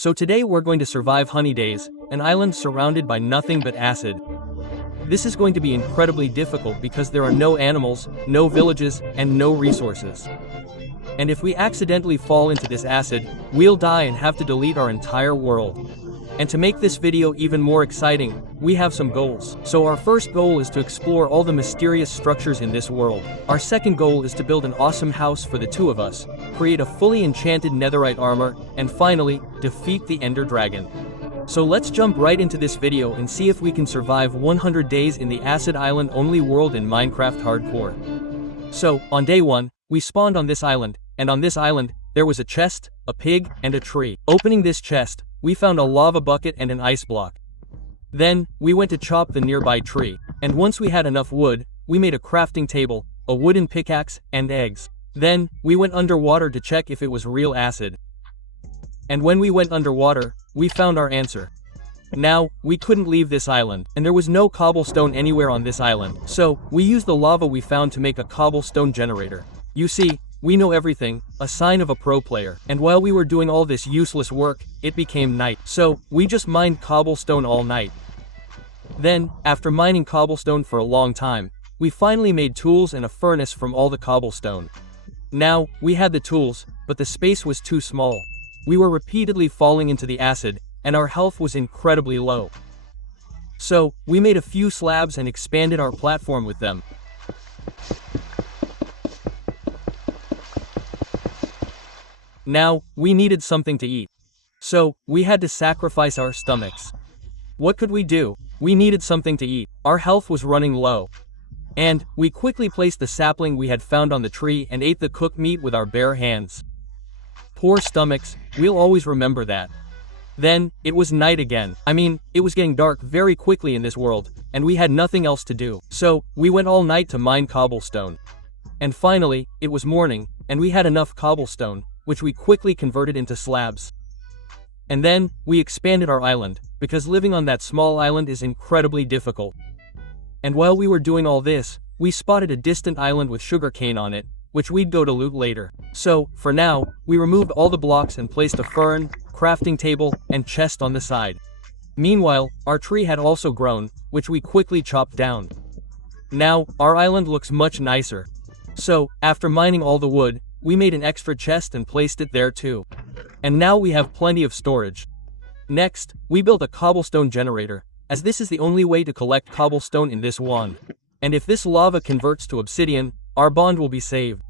So today we're going to survive Honey Days, an island surrounded by nothing but acid. This is going to be incredibly difficult because there are no animals, no villages, and no resources. And if we accidentally fall into this acid, we'll die and have to delete our entire world. And to make this video even more exciting, we have some goals. So our first goal is to explore all the mysterious structures in this world. Our second goal is to build an awesome house for the two of us, create a fully enchanted netherite armor, and finally, defeat the Ender Dragon. So let's jump right into this video and see if we can survive 100 days in the Acid Island only world in Minecraft Hardcore. So, on day 1, we spawned on this island, and on this island, there was a chest, a pig, and a tree. Opening this chest, we found a lava bucket and an ice block. Then, we went to chop the nearby tree, and once we had enough wood, we made a crafting table, a wooden pickaxe, and eggs. Then, we went underwater to check if it was real acid. And when we went underwater, we found our answer. Now, we couldn't leave this island, and there was no cobblestone anywhere on this island, so we used the lava we found to make a cobblestone generator. You see, we know everything, a sign of a pro player. And while we were doing all this useless work, it became night. So, we just mined cobblestone all night. Then, after mining cobblestone for a long time, we finally made tools and a furnace from all the cobblestone. Now, we had the tools, but the space was too small. We were repeatedly falling into the acid, and our health was incredibly low. So, we made a few slabs and expanded our platform with them. Now, we needed something to eat. So, we had to sacrifice our stomachs. What could we do? We needed something to eat. Our health was running low. And, we quickly placed the sapling we had found on the tree and ate the cooked meat with our bare hands. Poor stomachs, we'll always remember that. Then, it was night again. It was getting dark very quickly in this world, and we had nothing else to do. So, we went all night to mine cobblestone. And finally, it was morning, and we had enough cobblestone, which we quickly converted into slabs. And then, we expanded our island, because living on that small island is incredibly difficult. And while we were doing all this, we spotted a distant island with sugarcane on it, which we'd go to loot later. So, for now, we removed all the blocks and placed a fern, crafting table, and chest on the side. Meanwhile, our tree had also grown, which we quickly chopped down. Now, our island looks much nicer. So, after mining all the wood, we made an extra chest and placed it there too. And now we have plenty of storage. Next, we built a cobblestone generator, as this is the only way to collect cobblestone in this wand. And if this lava converts to obsidian, our bond will be saved.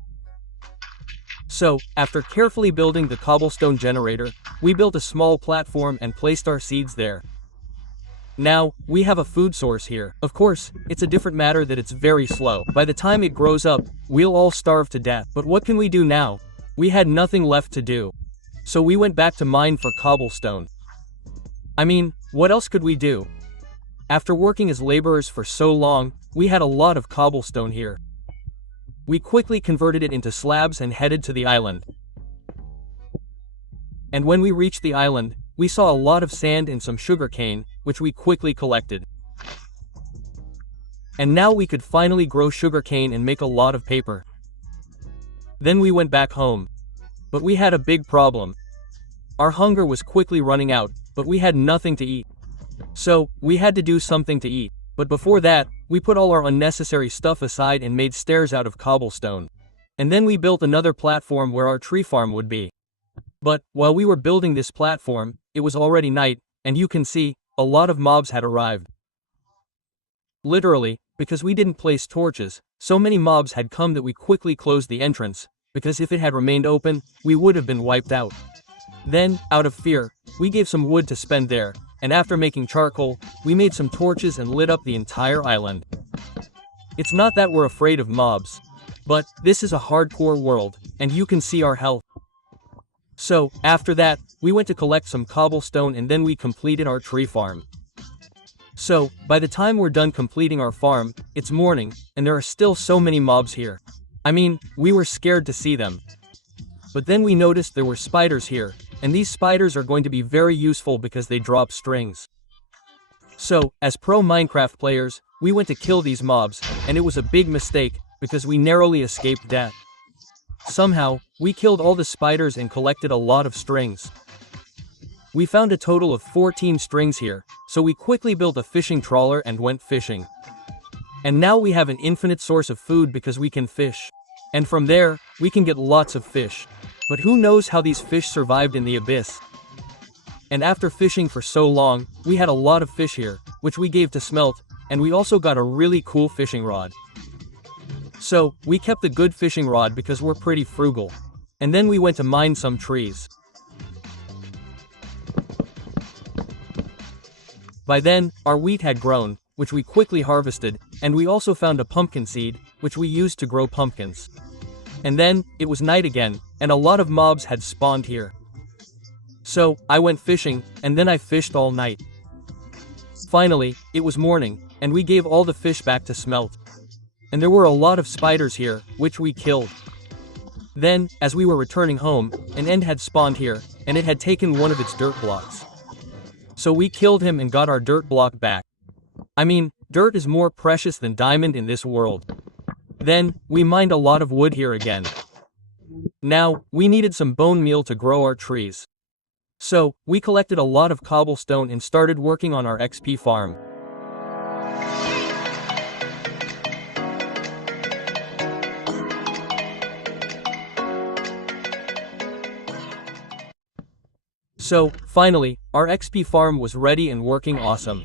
So, after carefully building the cobblestone generator, we built a small platform and placed our seeds there. Now, we have a food source here. Of course, it's a different matter that it's very slow. By the time it grows up, we'll all starve to death. But what can we do now? We had nothing left to do. So we went back to mine for cobblestone. What else could we do? After working as laborers for so long, we had a lot of cobblestone here. We quickly converted it into slabs and headed to the island. And when we reached the island, we saw a lot of sand and some sugarcane, which we quickly collected. And now we could finally grow sugarcane and make a lot of paper. Then we went back home. But we had a big problem. Our hunger was quickly running out, but we had nothing to eat. So, we had to do something to eat. But before that, we put all our unnecessary stuff aside and made stairs out of cobblestone. And then we built another platform where our tree farm would be. But, while we were building this platform, it was already night, and you can see, a lot of mobs had arrived. Literally, because we didn't place torches, so many mobs had come that we quickly closed the entrance, because if it had remained open, we would have been wiped out. Then, out of fear, we gave some wood to spend there, and after making charcoal, we made some torches and lit up the entire island. It's not that we're afraid of mobs, but this is a hardcore world, and you can see our health. So, after that, we went to collect some cobblestone and then we completed our tree farm. So, by the time we're done completing our farm, it's morning, and there are still so many mobs here. We were scared to see them. But then we noticed there were spiders here, and these spiders are going to be very useful because they drop strings. So, as pro Minecraft players, we went to kill these mobs, and it was a big mistake, because we narrowly escaped death. Somehow, we killed all the spiders and collected a lot of strings. We found a total of 14 strings here, so we quickly built a fishing trawler and went fishing. And now we have an infinite source of food because we can fish. And from there, we can get lots of fish. But who knows how these fish survived in the abyss? And after fishing for so long, we had a lot of fish here, which we gave to Smelt, and we also got a really cool fishing rod. So, we kept the good fishing rod because we're pretty frugal. And then we went to mine some trees. By then, our wheat had grown, which we quickly harvested, and we also found a pumpkin seed, which we used to grow pumpkins. And then, it was night again, and a lot of mobs had spawned here. So, I went fishing, and then I fished all night. Finally, it was morning, and we gave all the fish back to Smelt. And there were a lot of spiders here, which we killed. Then, as we were returning home, an end had spawned here, and it had taken one of its dirt blocks. So we killed him and got our dirt block back. I mean, dirt is more precious than diamond in this world. Then, we mined a lot of wood here again. Now, we needed some bone meal to grow our trees. So, we collected a lot of cobblestone and started working on our XP farm. So, finally, our XP farm was ready and working awesome.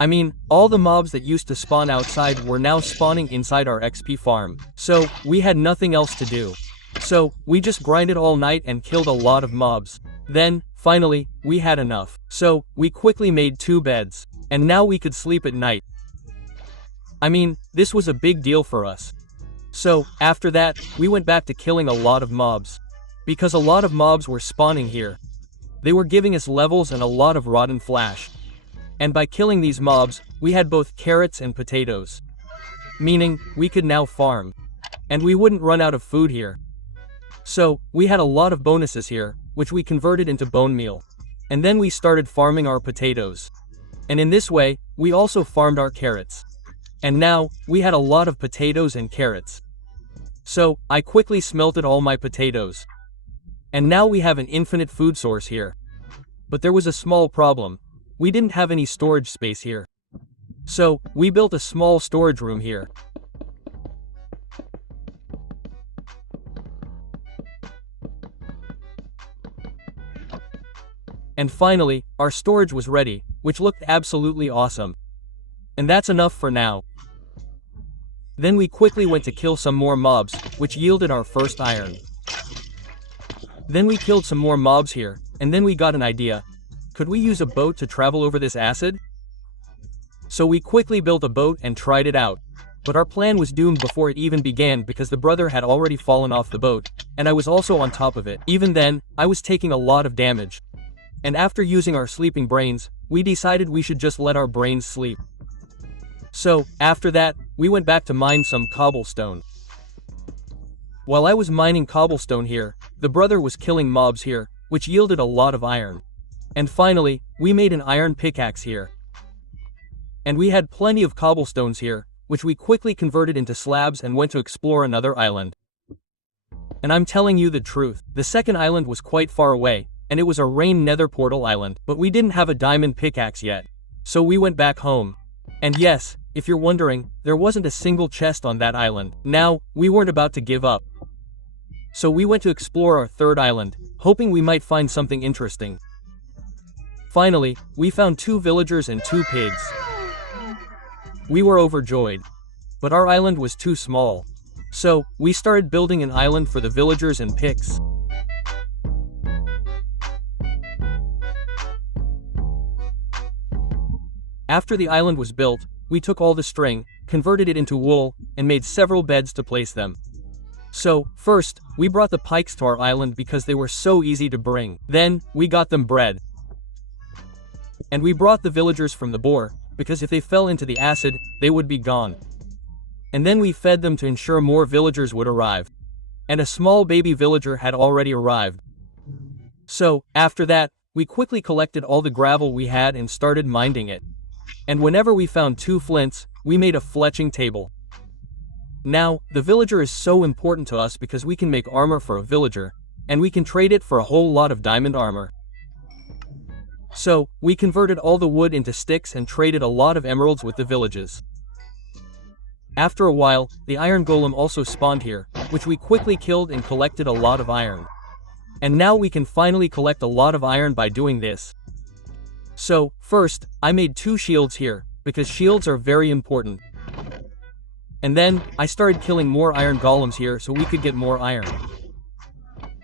I mean, all the mobs that used to spawn outside were now spawning inside our XP farm. So, we had nothing else to do. So, we just grinded all night and killed a lot of mobs. Then, finally, we had enough. So, we quickly made 2 beds. And now we could sleep at night. I mean, this was a big deal for us. So, after that, we went back to killing a lot of mobs. Because a lot of mobs were spawning here. They were giving us levels and a lot of rotten flash. And by killing these mobs, we had both carrots and potatoes. Meaning, we could now farm. And we wouldn't run out of food here. So, we had a lot of bonuses here, which we converted into bone meal. And then we started farming our potatoes. And in this way, we also farmed our carrots. And now, we had a lot of potatoes and carrots. So, I quickly smelted all my potatoes. And now we have an infinite food source here. But there was a small problem. We didn't have any storage space here. So, we built a small storage room here. And finally, our storage was ready, which looked absolutely awesome. And that's enough for now. Then we quickly went to kill some more mobs, which yielded our first iron. Then we killed some more mobs here, and then we got an idea. Could we use a boat to travel over this acid? So we quickly built a boat and tried it out. But our plan was doomed before it even began because the brother had already fallen off the boat, and I was also on top of it. Even then, I was taking a lot of damage. And after using our sleeping brains, we decided we should just let our brains sleep. So, after that, we went back to mine some cobblestone. While I was mining cobblestone here, the brother was killing mobs here, which yielded a lot of iron. And finally, we made an iron pickaxe here. And we had plenty of cobblestones here, which we quickly converted into slabs and went to explore another island. And I'm telling you the truth, the second island was quite far away, and it was a rain nether portal island, but we didn't have a diamond pickaxe yet. So we went back home. And yes, if you're wondering, there wasn't a single chest on that island. Now, we weren't about to give up. So we went to explore our third island, hoping we might find something interesting. Finally, we found 2 villagers and 2 pigs. We were overjoyed. But our island was too small. So, we started building an island for the villagers and pigs. After the island was built, we took all the string, converted it into wool, and made several beds to place them. So, first, we brought the pikes to our island because they were so easy to bring. Then, we got them bread. And we brought the villagers from the boar, because if they fell into the acid, they would be gone. And then we fed them to ensure more villagers would arrive. And a small baby villager had already arrived. So, after that, we quickly collected all the gravel we had and started mining it. And whenever we found 2 flints, we made a fletching table. Now, the villager is so important to us because we can make armor for a villager, and we can trade it for a whole lot of diamond armor. So, we converted all the wood into sticks and traded a lot of emeralds with the villages. After a while, the iron golem also spawned here, which we quickly killed and collected a lot of iron. And now we can finally collect a lot of iron by doing this. So, first, I made 2 shields here, because shields are very important. And then, I started killing more iron golems here so we could get more iron.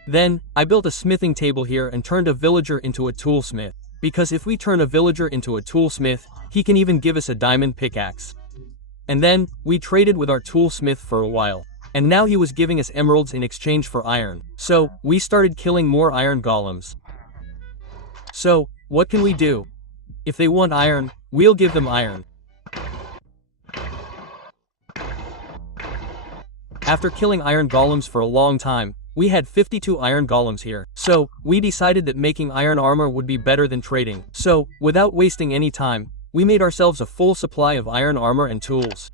Then, I built a smithing table here and turned a villager into a toolsmith. Because if we turn a villager into a toolsmith, he can even give us a diamond pickaxe. And then, we traded with our toolsmith for a while. And now he was giving us emeralds in exchange for iron. So, we started killing more iron golems. So, what can we do? If they want iron, we'll give them iron. After killing iron golems for a long time, we had 52 iron golems here. So, we decided that making iron armor would be better than trading. So, without wasting any time, we made ourselves a full supply of iron armor and tools.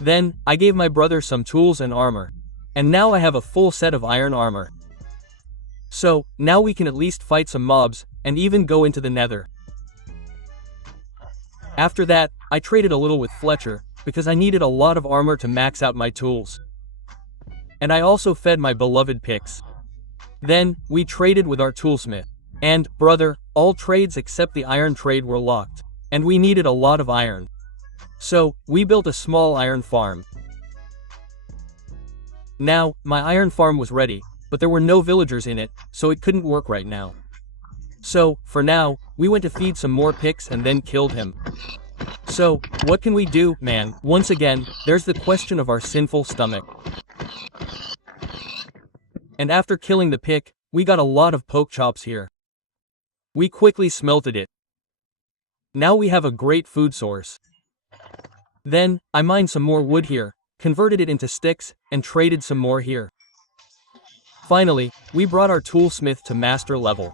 Then, I gave my brother some tools and armor. And now I have a full set of iron armor. So, now we can at least fight some mobs, and even go into the nether. After that, I traded a little with Fletcher, because I needed a lot of armor to max out my tools. And I also fed my beloved picks. Then, we traded with our toolsmith. And, brother, all trades except the iron trade were locked. And we needed a lot of iron. So, we built a small iron farm. Now, my iron farm was ready, but there were no villagers in it, so it couldn't work right now. So, for now, we went to feed some more picks and then killed him. So, what can we do, man? Once again, there's the question of our sinful stomach. And after killing the pick, we got a lot of poke chops here. We quickly smelted it. Now we have a great food source. Then, I mined some more wood here, converted it into sticks, and traded some more here. Finally, we brought our toolsmith to master level.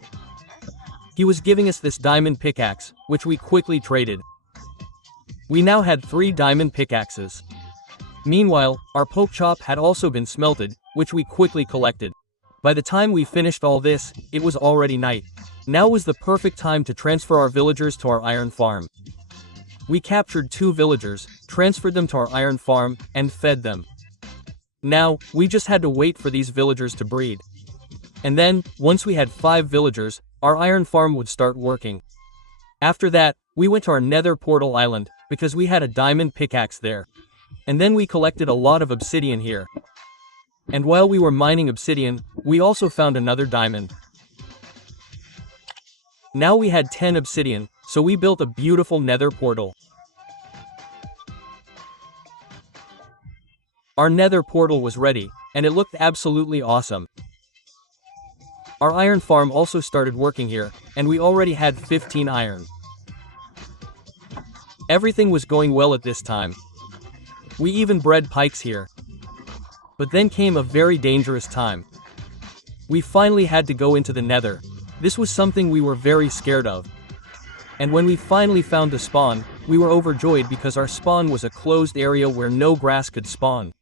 He was giving us this diamond pickaxe, which we quickly traded. We now had 3 diamond pickaxes. Meanwhile, our poke chop had also been smelted, which we quickly collected. By the time we finished all this, it was already night. Now was the perfect time to transfer our villagers to our iron farm. We captured 2 villagers, transferred them to our iron farm, and fed them. Now, we just had to wait for these villagers to breed. And then, once we had 5 villagers, our iron farm would start working. After that, we went to our nether portal island, because we had a diamond pickaxe there. And then we collected a lot of obsidian here. And while we were mining obsidian, we also found another diamond. Now we had 10 obsidian, so we built a beautiful nether portal. Our nether portal was ready, and it looked absolutely awesome. Our iron farm also started working here, and we already had 15 iron. Everything was going well at this time. We even bred pikes here. But then came a very dangerous time. We finally had to go into the nether. This was something we were very scared of. And when we finally found the spawn, we were overjoyed because our spawn was a closed area where no grass could spawn.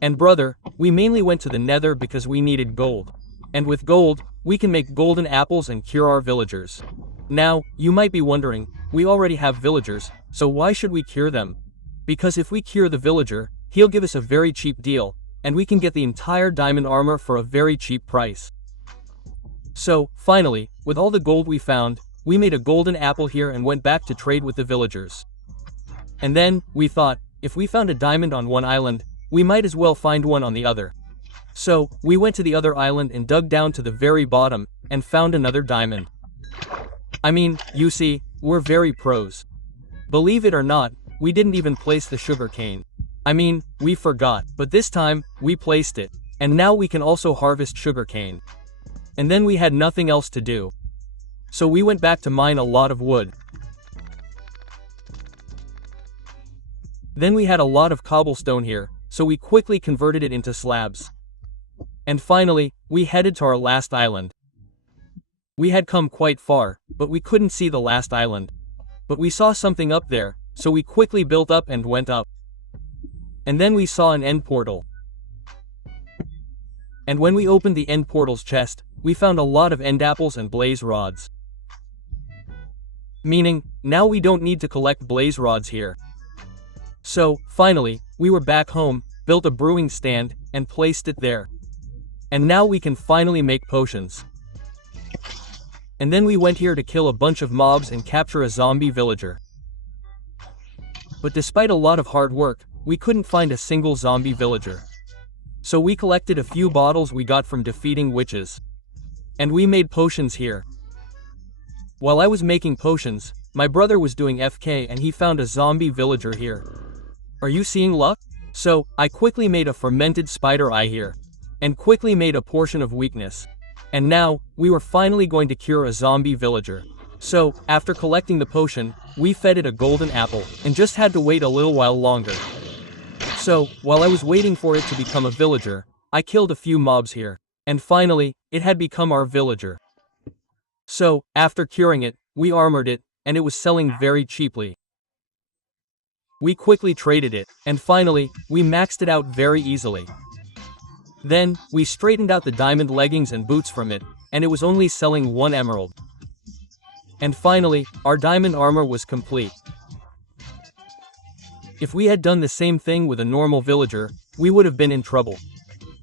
And brother, we mainly went to the nether because we needed gold. And with gold, we can make golden apples and cure our villagers. Now, you might be wondering, we already have villagers, so why should we cure them? Because if we cure the villager, he'll give us a very cheap deal, and we can get the entire diamond armor for a very cheap price. So, finally, with all the gold we found, we made a golden apple here and went back to trade with the villagers. And then, we thought, if we found a diamond on one island, we might as well find one on the other. So, we went to the other island and dug down to the very bottom, and found another diamond. I mean, you see, we're very pros. Believe it or not, we didn't even place the sugar cane. I mean, we forgot, but this time, we placed it. And now we can also harvest sugar cane. And then we had nothing else to do. So we went back to mine a lot of wood. Then we had a lot of cobblestone here, so we quickly converted it into slabs. And finally, we headed to our last island. We had come quite far, but we couldn't see the last island. But we saw something up there, so we quickly built up and went up. And then we saw an end portal. And when we opened the end portal's chest, we found a lot of end apples and blaze rods. Meaning, now we don't need to collect blaze rods here. So, finally, we were back home, built a brewing stand, and placed it there. And now we can finally make potions. And then we went here to kill a bunch of mobs and capture a zombie villager. But despite a lot of hard work, we couldn't find a single zombie villager. So we collected a few bottles we got from defeating witches. And we made potions here. While I was making potions, my brother was doing FK and he found a zombie villager here. Are you seeing luck? So, I quickly made a fermented spider eye here. And quickly made a portion of weakness. And now, we were finally going to cure a zombie villager. So, after collecting the potion, we fed it a golden apple, and just had to wait a little while longer. So, while I was waiting for it to become a villager, I killed a few mobs here. And finally, it had become our villager. So, after curing it, we armored it, and it was selling very cheaply. We quickly traded it, and finally, we maxed it out very easily. Then, we straightened out the diamond leggings and boots from it, and it was only selling 1 emerald. And finally, our diamond armor was complete. If we had done the same thing with a normal villager, we would have been in trouble.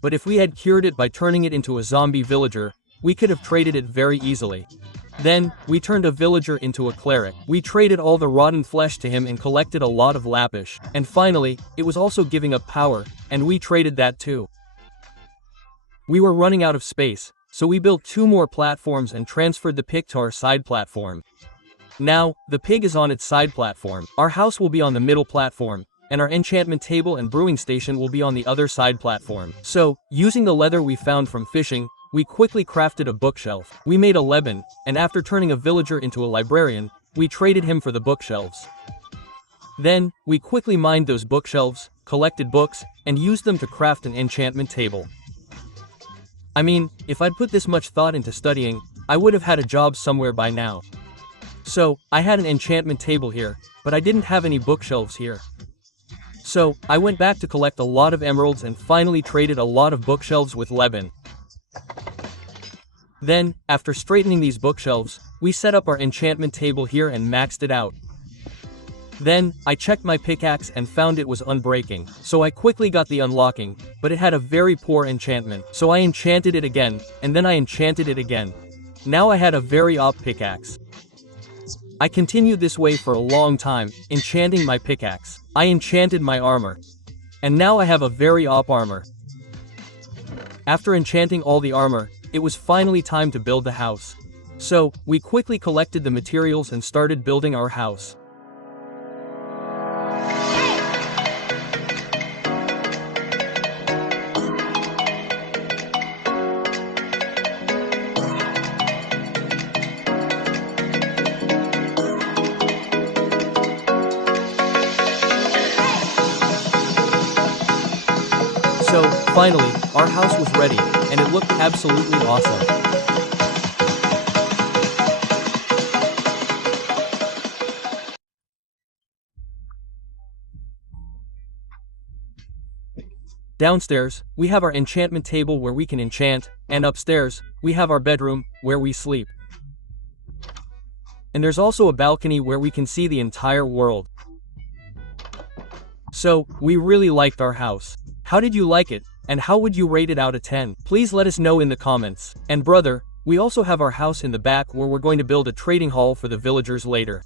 But if we had cured it by turning it into a zombie villager, we could have traded it very easily. Then, we turned a villager into a cleric. We traded all the rotten flesh to him and collected a lot of lapish. And finally, it was also giving up power, and we traded that too. We were running out of space, so we built 2 more platforms and transferred the pig to our side platform. Now, the pig is on its side platform, our house will be on the middle platform, and our enchantment table and brewing station will be on the other side platform. So, using the leather we found from fishing, we quickly crafted a bookshelf. We made a leban, and after turning a villager into a librarian, we traded him for the bookshelves. Then, we quickly mined those bookshelves, collected books, and used them to craft an enchantment table. I mean, if I'd put this much thought into studying, I would have had a job somewhere by now. So, I had an enchantment table here, but I didn't have any bookshelves here. So, I went back to collect a lot of emeralds and finally traded a lot of bookshelves with Leban. Then, after straightening these bookshelves, we set up our enchantment table here and maxed it out. Then, I checked my pickaxe and found it was unbreaking, so I quickly got the unlocking, but it had a very poor enchantment, so I enchanted it again, and then I enchanted it again. Now I had a very OP pickaxe. I continued this way for a long time, enchanting my pickaxe. I enchanted my armor. And now I have a very OP armor. After enchanting all the armor, it was finally time to build the house. So, we quickly collected the materials and started building our house. So, finally, our house was ready, and it looked absolutely awesome. Downstairs, we have our enchantment table where we can enchant, and upstairs, we have our bedroom, where we sleep. And there's also a balcony where we can see the entire world. So, we really liked our house. How did you like it, and how would you rate it out of 10? Please let us know in the comments. And brother, we also have our house in the back where we're going to build a trading hall for the villagers later.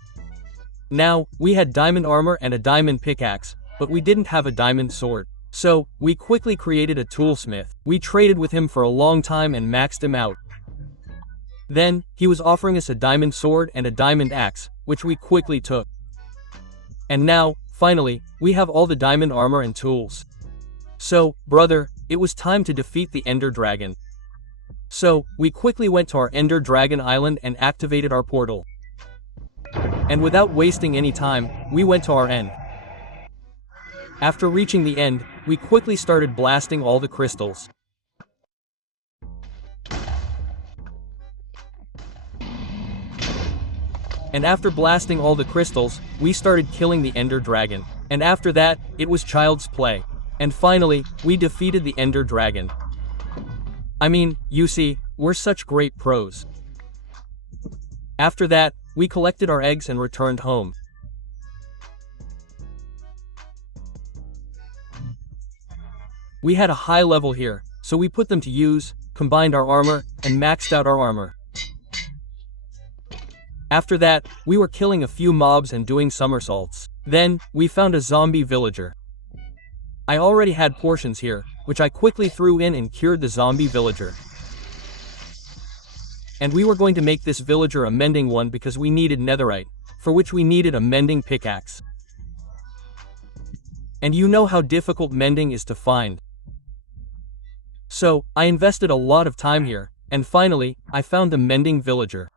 Now, we had diamond armor and a diamond pickaxe, but we didn't have a diamond sword. So, we quickly created a toolsmith. We traded with him for a long time and maxed him out. Then, he was offering us a diamond sword and a diamond axe, which we quickly took. And now, finally, we have all the diamond armor and tools. So, brother, it was time to defeat the Ender Dragon. So, we quickly went to our Ender Dragon Island and activated our portal. And without wasting any time, we went to our end. After reaching the end, we quickly started blasting all the crystals. And after blasting all the crystals, we started killing the Ender Dragon. And after that, it was child's play. And finally, we defeated the Ender Dragon. I mean, you see, we're such great pros. After that, we collected our eggs and returned home. We had a high level here, so we put them to use, combined our armor, and maxed out our armor. After that, we were killing a few mobs and doing somersaults. Then, we found a zombie villager. I already had portions here, which I quickly threw in and cured the zombie villager. And we were going to make this villager a mending one because we needed netherite, for which we needed a mending pickaxe. And you know how difficult mending is to find. So, I invested a lot of time here, and finally, I found the mending villager.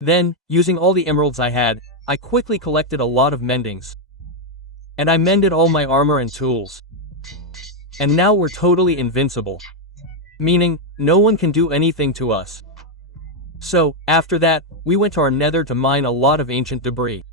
Then, using all the emeralds I had, I quickly collected a lot of mendings. And I mended all my armor and tools. And now we're totally invincible. Meaning, no one can do anything to us. So, after that, we went to our nether to mine a lot of ancient debris.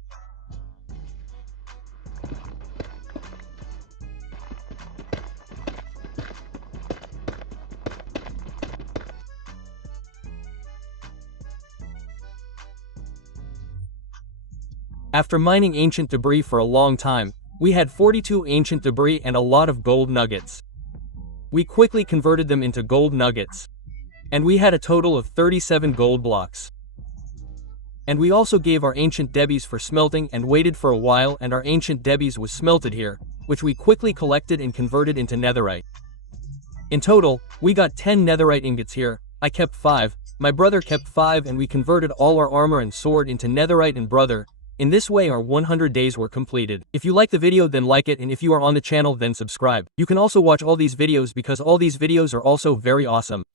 After mining ancient debris for a long time, we had 42 ancient debris and a lot of gold nuggets. We quickly converted them into gold nuggets. And we had a total of 37 gold blocks. And we also gave our ancient debbies for smelting and waited for a while, and our ancient debbies was smelted here, which we quickly collected and converted into netherite. In total, we got 10 netherite ingots here. I kept 5, my brother kept 5, and we converted all our armor and sword into netherite. And brother, in this way our 100 days were completed. If you like the video, then like it, and if you are on the channel, then subscribe. You can also watch all these videos because all these videos are also very awesome.